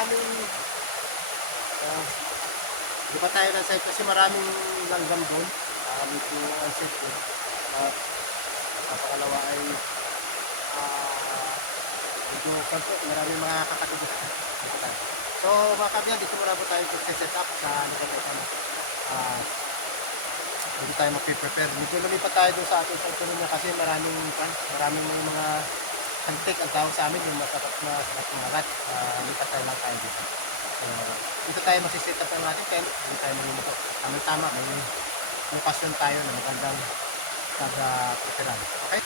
maraming hindi pa tayo na site kasi maraming langgam doon. Medyo unsafe doon. At pangalawa ay medyo kanto, maraming mga kakatubos. So mga kabyan, dito muna po tayo set up sa lugar na ito. Hindi tayo mag-prepare. Medyo lumipat tayo doon sa ating santunan niya kasi maraming mga antik ang tawag sa amin, yung masarap na marat. Lipat tayo lang tayo dito. Dito tayo masiset up ng ating tent. Hindi tayo malilipat. Tama-tama, may lokasyon tayo na magandang pag-preparean. Okay?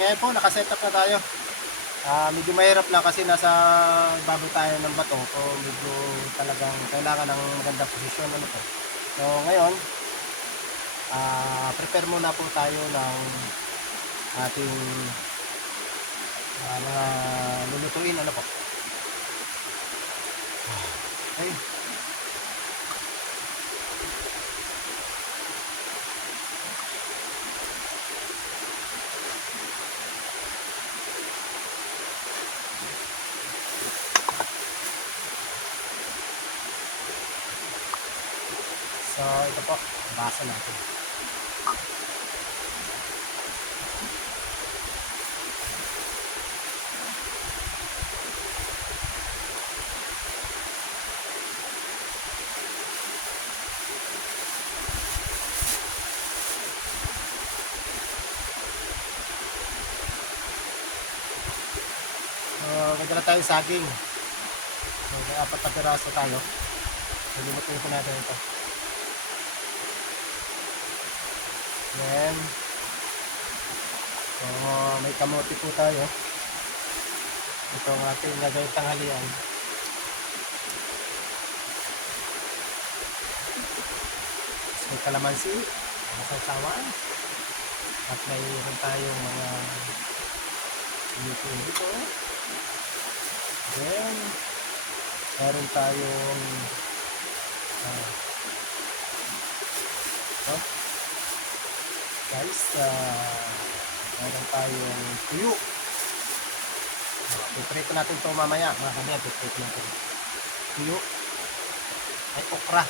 Ngayon po, nakaset up na tayo. Medyo mahirap lang kasi nasa babaw tayo ng bato. So medyo talagang kailangan ng magandang posisyon. Ano po. So ngayon, prepare muna po tayo ng ating mga lulutuin. Ano po. Okay. So ito po, basa natin. Nagdala tayong saging. So, may 4 na piraso tayo. Nalimutin po natin ito. Then, so, may kamote po tayo. Ito ang ating gagawin tanghalian. So, may kalamansi, masasawaan. At mayroon tayong mga dito. Then, meron tayong guys, meron tayong tuyo. Piprito natin ito mamaya. Mga kanya, piprito natin. Tuyo. Ay, okra.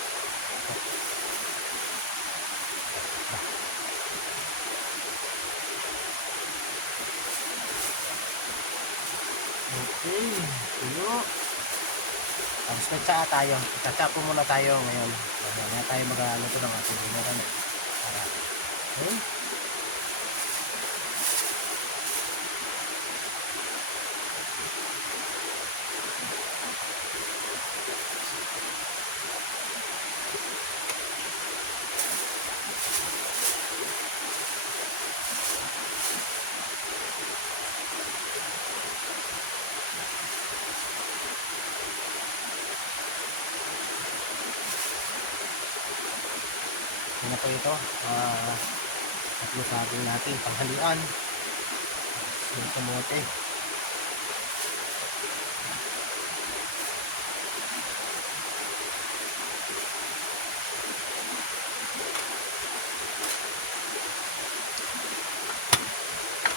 Okay, tuyo. Tapos may tsaa tayo. Tsaa po muna tayo ngayon. Mamaya tayo mag-aluto ng ating dinner. Okay. Ano po ito? Tatlo sabi natin, panghalian. Yung kamote.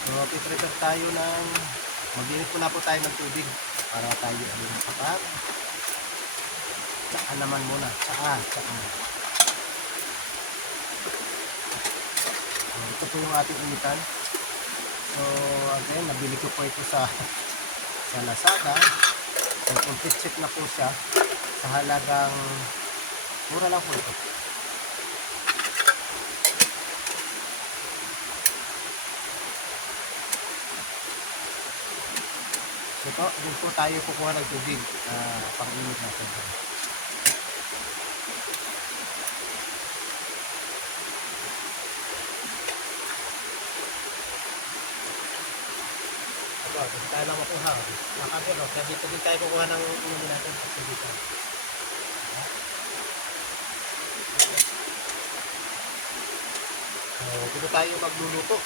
So, prepare tayo ng mag-init po na po tayo ng tubig para tayo alin kapag tsaka naman muna. Tsaka. Ito po yung ating initan. So again, nabili ko po ito sa Lazada. So complete set na po siya sa halagang mura lang po ito. So ito, din po tayo kukuha ng tubig pang-init natin. Kasi tayo lang makuha. Makabilo. Kaya dito din tayo kukuha ng inumin natin. Dito. So, dito tayo magluluto.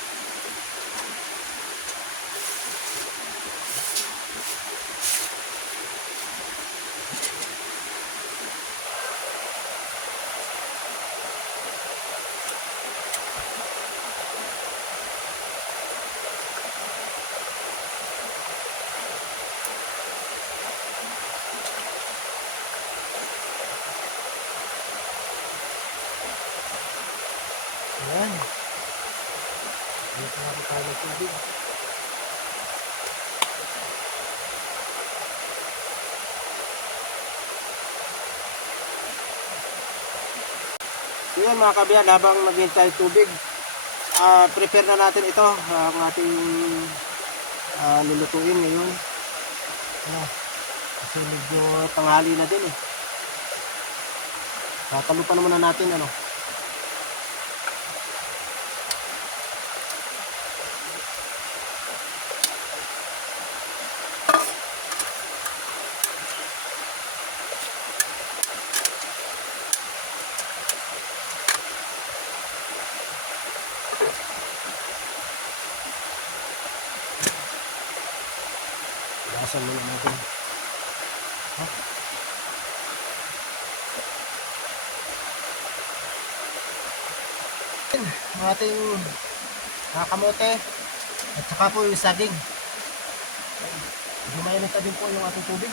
Ayan. Dito na po tayo ng tubig. So yun mga kabiyan, habang naghihintay tubig, prepare na natin ito, ang ating lulutuin ngayon. Kasi medyo tanghali na din eh. Tatalupan naman na natin ano. Lasan muna natin. Ang ating kamote at saka po yung saging. Dumayanit din po yung ating tubig.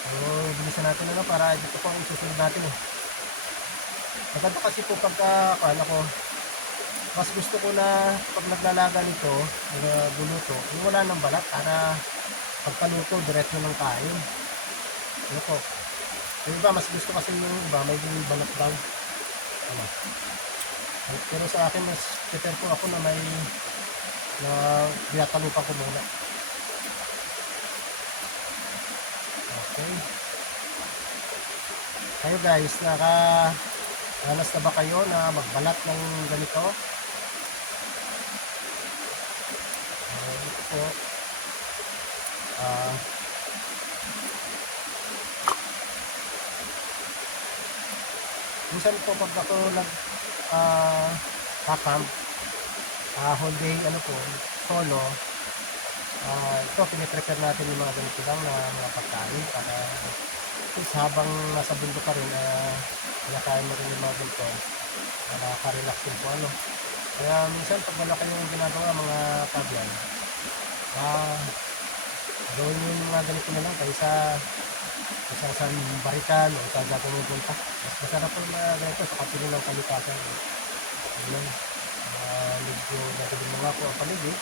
So, bilisan natin ano para dito po ang isusunod natin eh. Maganda kasi po pagka mas gusto ko na pag naglalaga nito, buluto, yung wala ng balat para pagkaluto, diretso ng kain. Ano po? Yung iba, mas gusto kasi yung iba, may balat daw. Ano? Pero sa akin, mas prefer po ako na may binatalupan ko muna. Okay. Kayo guys, nakahalas na ba kayo na magbalat ng ganito? Ito po. Minsan po pag ako nag-camp, whole day, solo, ito, piniprepare natin yung mga ganito lang na mga pagkain para habang nasa bundok ka rin, kinakain mo rin yung mga ganito, nakaka-relax din po, Kaya minsan pag wala kayong ginagawa mga kabyan, gawin nyo yung mga ganito na lang kaysa sa barikan o sa pumupunta. Mas masarap po na ganito sa kapilo ng kalikasan. Ayan. Medyo natiling mga po ang paligid.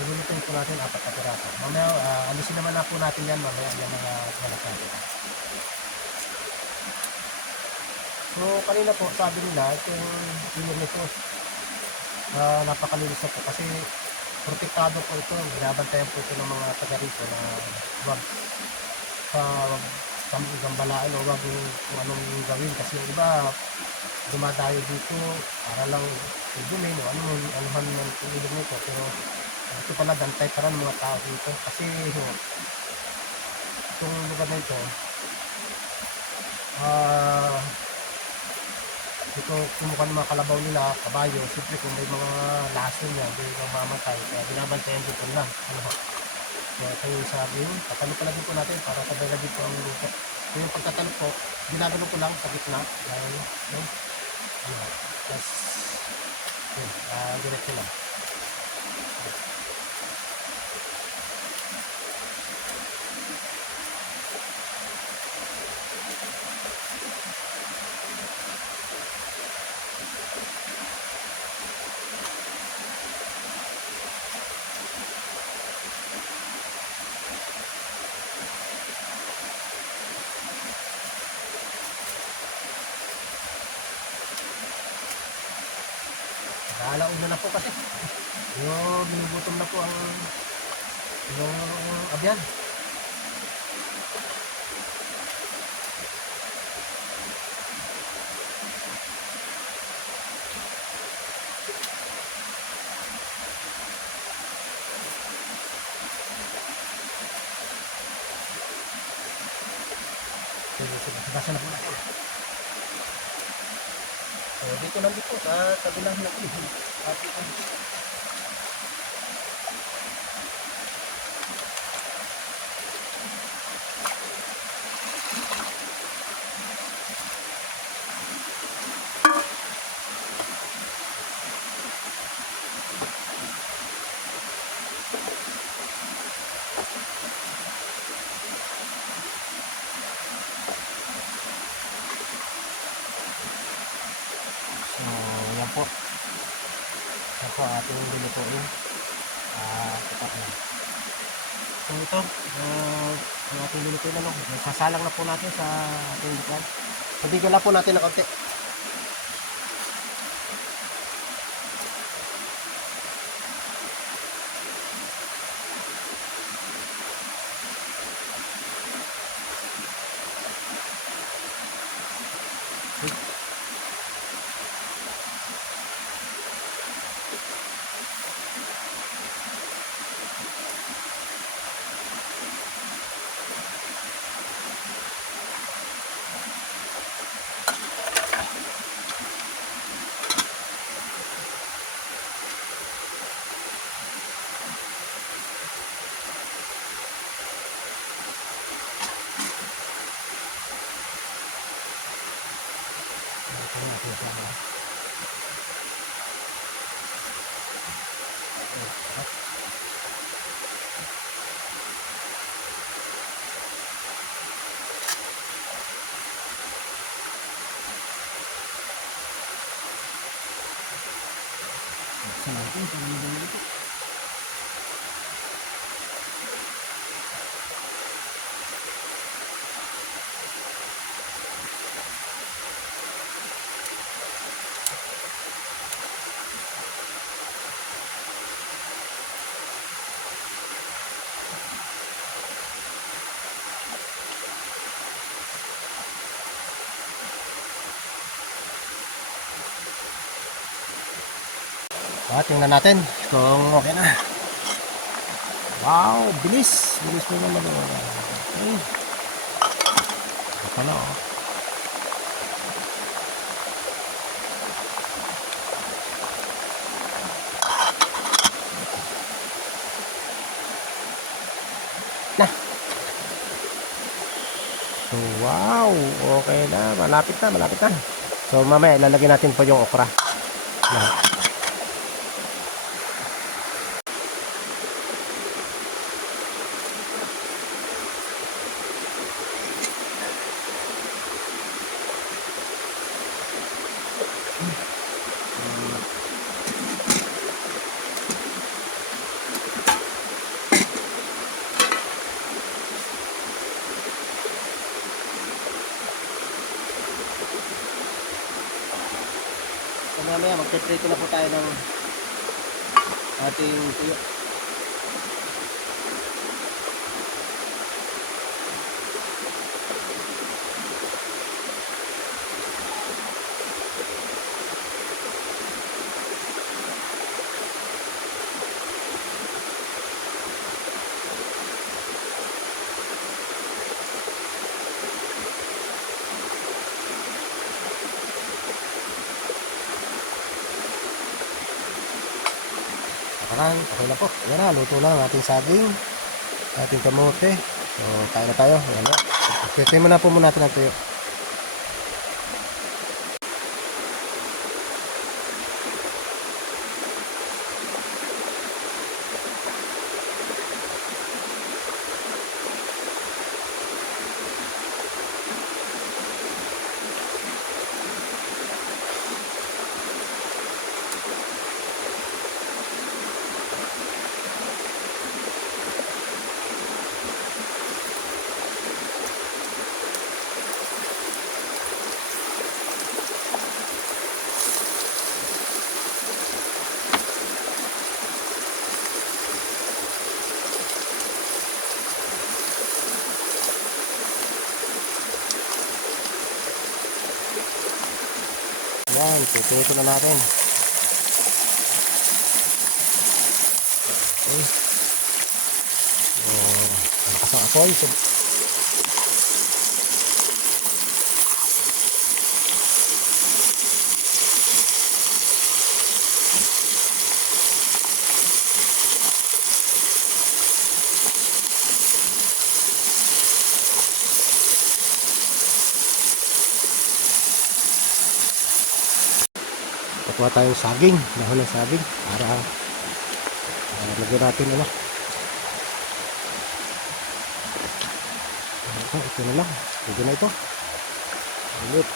Lulutuin po natin 4 na piraso. Mamaya, alisin naman na po natin yan mamaya yung mga balat natin. So, kanina po, sabi nila, itong ilong nito, napakalinis na po kasi protektado po ito. Binabantayan po ito ng mga taga rito na wag gambalaan o wag kung anong gawin kasi yung iba dumadayo dito para lang ibumin o anuhan ng ilog nito, pero ito pala bantay para ng mga tao dito kasi itong lugar na ito dito kumukuha ng mga kalabaw nila, kabayo, siyempre kung may mga laso niya, hindi mamamatay, kaya binabantayan dito lang. So, ito yung saging, tatalo pala din po natin para sabay na dito ang luto. So, yung pagtatalo po, ginagano ko lang sa gitna, dahil, plus, diretso lang. Alauna na po kasi yung binugutom na po yung abyan. Basa na po natin. So, dito lang dito sa kabilang natin. ito. Ang ating lulutuin ano. Sasalang na po natin sa ating lutuan. Pabigan lang po natin ng konti. Tingnan natin kung okay na. Wow, bilis. Bilis po naman. Okay. Ito na oh. Na. So, wow. Okay na. Malapit na, malapit na. So, mamaya ilalagay natin po yung okra. Na. So mamaya magpiprito na po tayo ng ating tuyo. Okay na po. Yan na, luto na ang ating saging, ating kamote. So, kain na tayo. Yan na. Pwede mo na po muna natin ang tuyo. Yan, tututo na natin. Okay. So, malakas ang apoy. So, kuha tayong saging, dahon ng saging para lagyan natin ano. Ito na lang, pwede na ito. Ulit.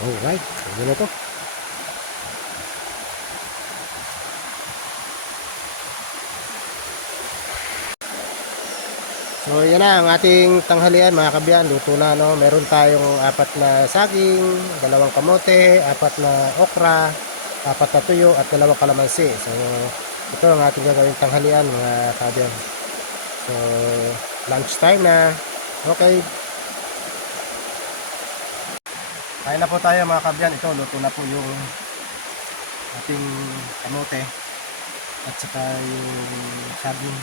Alright, yun na to. So yan na ang ating tanghalian mga kabyan, luto na no. Meron tayong 4 na saging, 2 kamote, 4 na okra, 4 na tuyo at 2 kalamansi. So ito ang ating gagawin tanghalian mga kabyan. So lunch time na. Okay. Kain na po tayo mga kabyan. Ito luto na po yung ating kamote at saka yung saging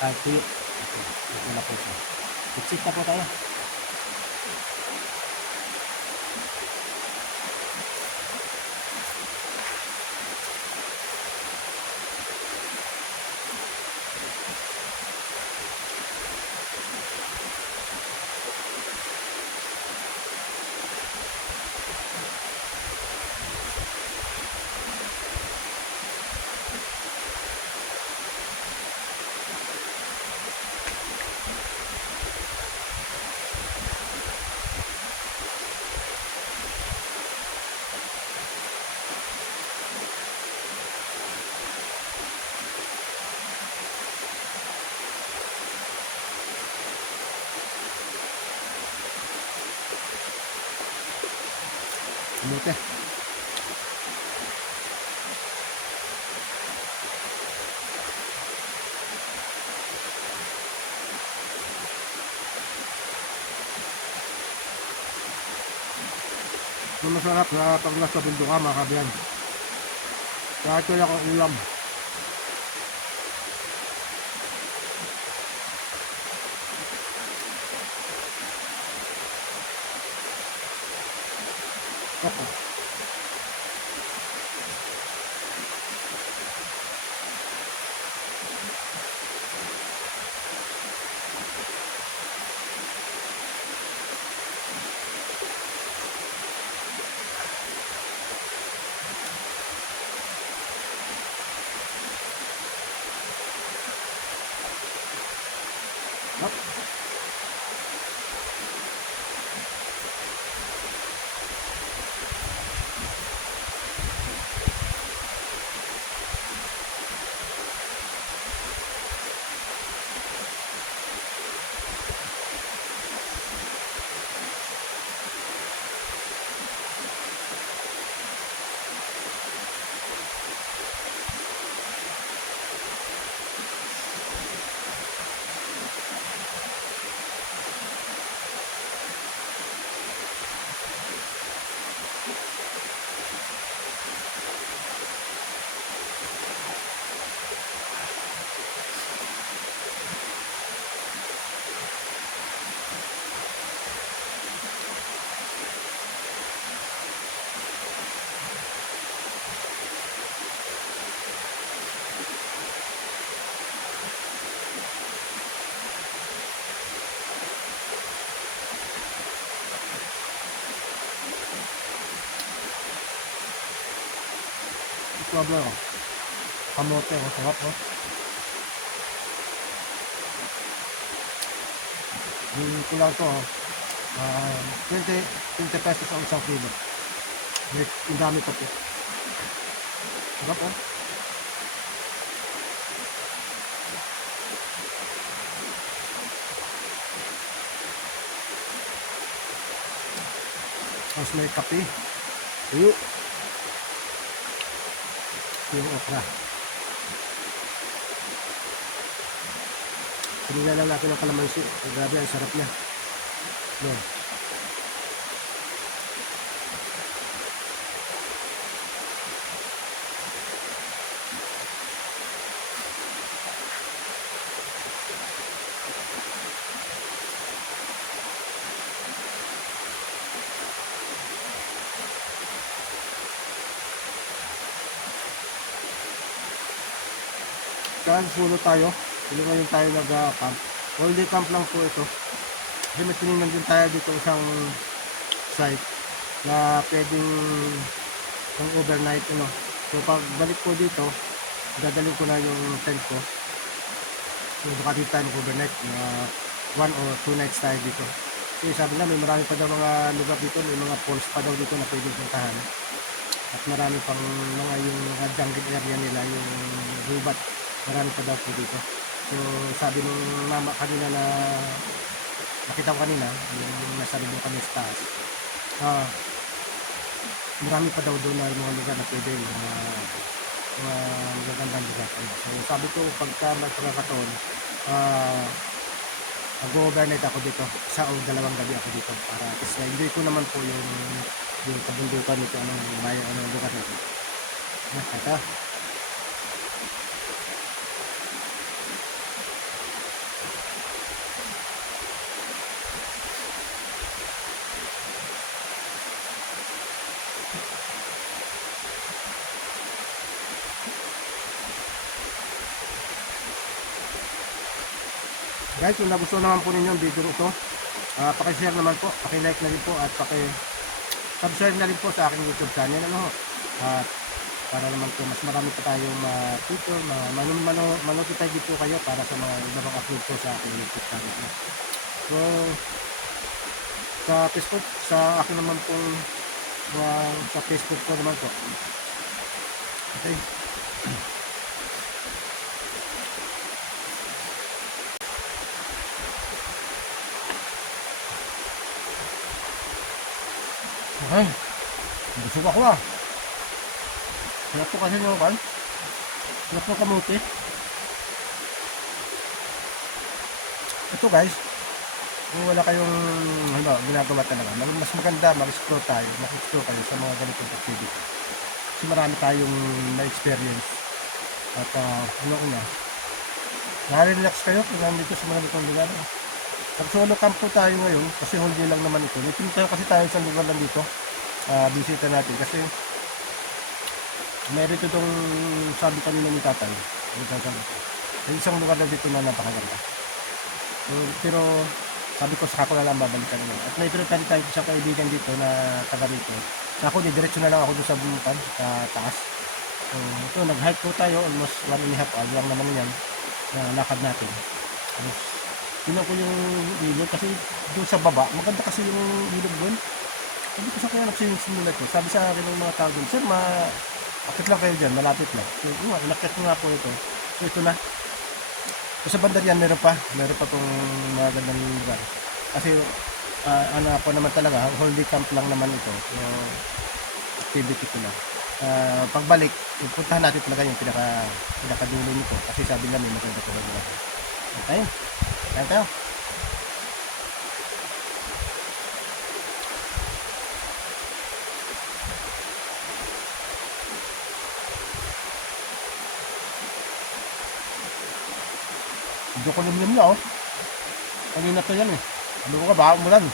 at tuyo. Ito na po siya. Sip na po tayo. Kamote. Masarap na pag nasa bundok ka mga kabyan. Kahit wala kang ulam. Okay. Sobra oh. Kamote oh, sarap oh. Yung kulang to oh. 20 pesos ang isang kilo. Ang dami pa po. Sarap oh. Tapos may kape. Tuyo. Yung okra. Pinila lang natin ng kalamansi. Grabe, ang sarap niya. Yan. Dahil pulo tayo. Pulo ngayon tayo nag-camp. All day camp lang po ito. Kasi may tinignan din tayo dito isang site na pwedeng pang overnight ano. So pag balik ko dito, dadalhin ko na yung tent ko. So baka dito tayo mag-overnight na 1 or 2 nights tayo dito. So Kasi sabi na may marami pa daw mga lugar dito, may mga falls pa daw dito na pwedeng puntahan. At marami pang mga yung mga jungle area nila, yung gubat, marami pa daw po dito. So sabi nung mama kanina na nakita ko kanina, yung nasa review kami sa taas, ah, marami pa daw doon na mga lugar na pwede, mga magagandang lugar. So sabi ko pagka may pagkakataon, ah, mag-overnight ako dito, isa o dalawang gabi ako dito para kasi enjoy ko naman po yung kabundukan nito, anong bayan, anong lugar nito. Ito. Guys, kung nagustuhan naman po ninyo ang video ito, paki-share naman po, paki-like na rin po at paki-subscribe na rin po sa aking YouTube channel, ano, at para naman po mas marami pa tayong tutor, manotify din po kayo para sa mga ibang upload po sa aking YouTube channel. So, sa Facebook, sa akin naman po, sa Facebook ko naman po. Okay. Okay. Busog ako Sarap po kasi yung kan. Sarap ng kamuti. Ito guys, kung wala kayong ginagawa talaga, mas maganda mag-explore tayo, mag-explore kayo sa mga ganitong activity. Kasi marami tayong na-experience. At una, na-relax kayo kung nandito sa mga ganitong lugar. Mag-solo camp po tayo ngayon kasi holiday lang naman ito. Nagpunta kasi tayo sa lugar lang dito. Bisita natin kasi meron itong sabi kanina ni tatay. May isang lugar na dito na napakaganda. Pero sabi ko sa ako na lang babalikan naman. At may pinunta tayo sa kaibigan dito na taga rito. Sa ako, diretso na lang ako doon sa bungkan, sa taas. So ito, nag-hike po tayo. Almost 1.5 hours lang naman yan na lakad natin. Tingnan ko yung ilog kasi doon sa baba, maganda kasi yung ilog doon. Sabi ko sa kaya nagsisimula ko. Sabi sa akin ng mga tao doon, sir, akit lang kayo dyan, malapit lang. So, inakit ko nga po ito. So, ito na. So, sa bandar yan, meron pa pong mga gandang lugar. Kasi, ano po naman talaga, holiday camp lang naman ito. So, activity ko lang. Pagbalik, puntahan natin talaga yung pinakadulo nito. Kasi sabi namin, maganda po rin natin. Okay? Ayan tayo. Medyo kulimlim na kanina to yan ano ko ka baka umulan.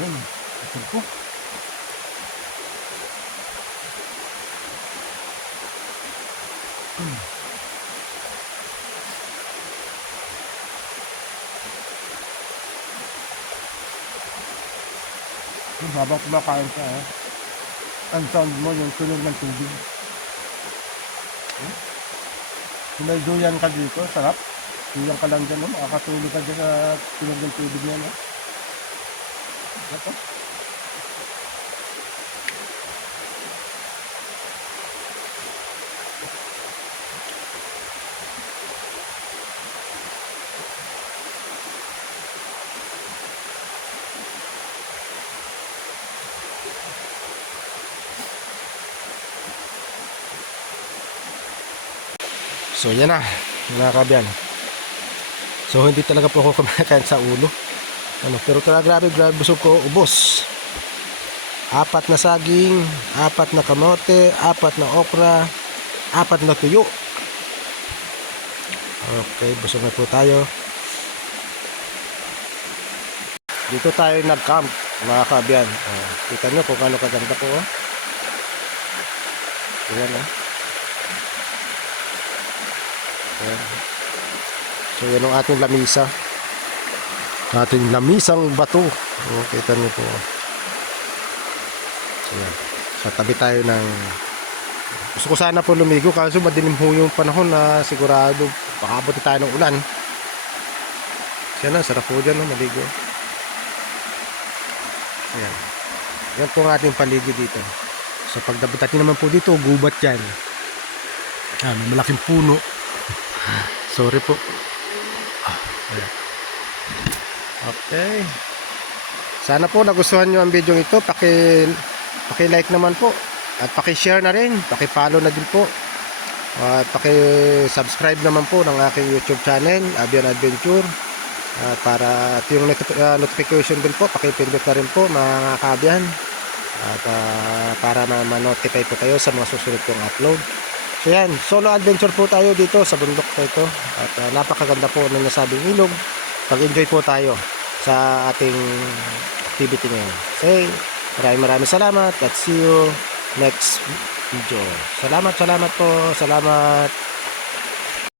Ayun, ito po. Habang kumakain ka ang sound mo yung tunog ng tubig. Kung may duyan ka dito, sarap. Duyan ka lang dyan, makakatulog ka dyan sa tunog ng tubig niya. Ito. So yan na, mga kabyan. So hindi talaga po ako kumakain sa ulo. Pero talaga grabe busog ko, ubos. 4 na saging, 4 na kamote, 4 na okra, 4 na tuyo. Okay, busog na po tayo. Dito tayo nag-camp, mga kabyan. Kita nyo kung ano kaganda po. Ayan, ayan. So yan ang ating lamisa. Ating lamisang bato. Kita nyo po. Ayan. So tabi tayo ng... Gusto ko sana po lumigo kaso madilim ho yung panahon na sigurado pakabot tayo ng ulan. Yan na, sarap po dyan, maligo. Ayan. Yan po ang ating paligid dito. So pagdabutat naman po dito, gubat yan. May malaking puno. Sorry po. Ayan. Okay. Sana po nagustuhan nyo ang video ito. Paki-like naman po. At paki-share na rin. Paki-follow na din po. At paki-subscribe naman po ng aking YouTube channel, Abian Adventure. Para yung notification din po, paki-pindot na rin po mga kaabyan. At para ma-notify po kayo sa mga susunod kong upload. So yan, solo adventure po tayo dito sa bundok na ito. At napakaganda po ng nasabing ilog. Pag-enjoy po tayo sa ating activity ngayon. So, maraming salamat at see you next video. Salamat po. Salamat.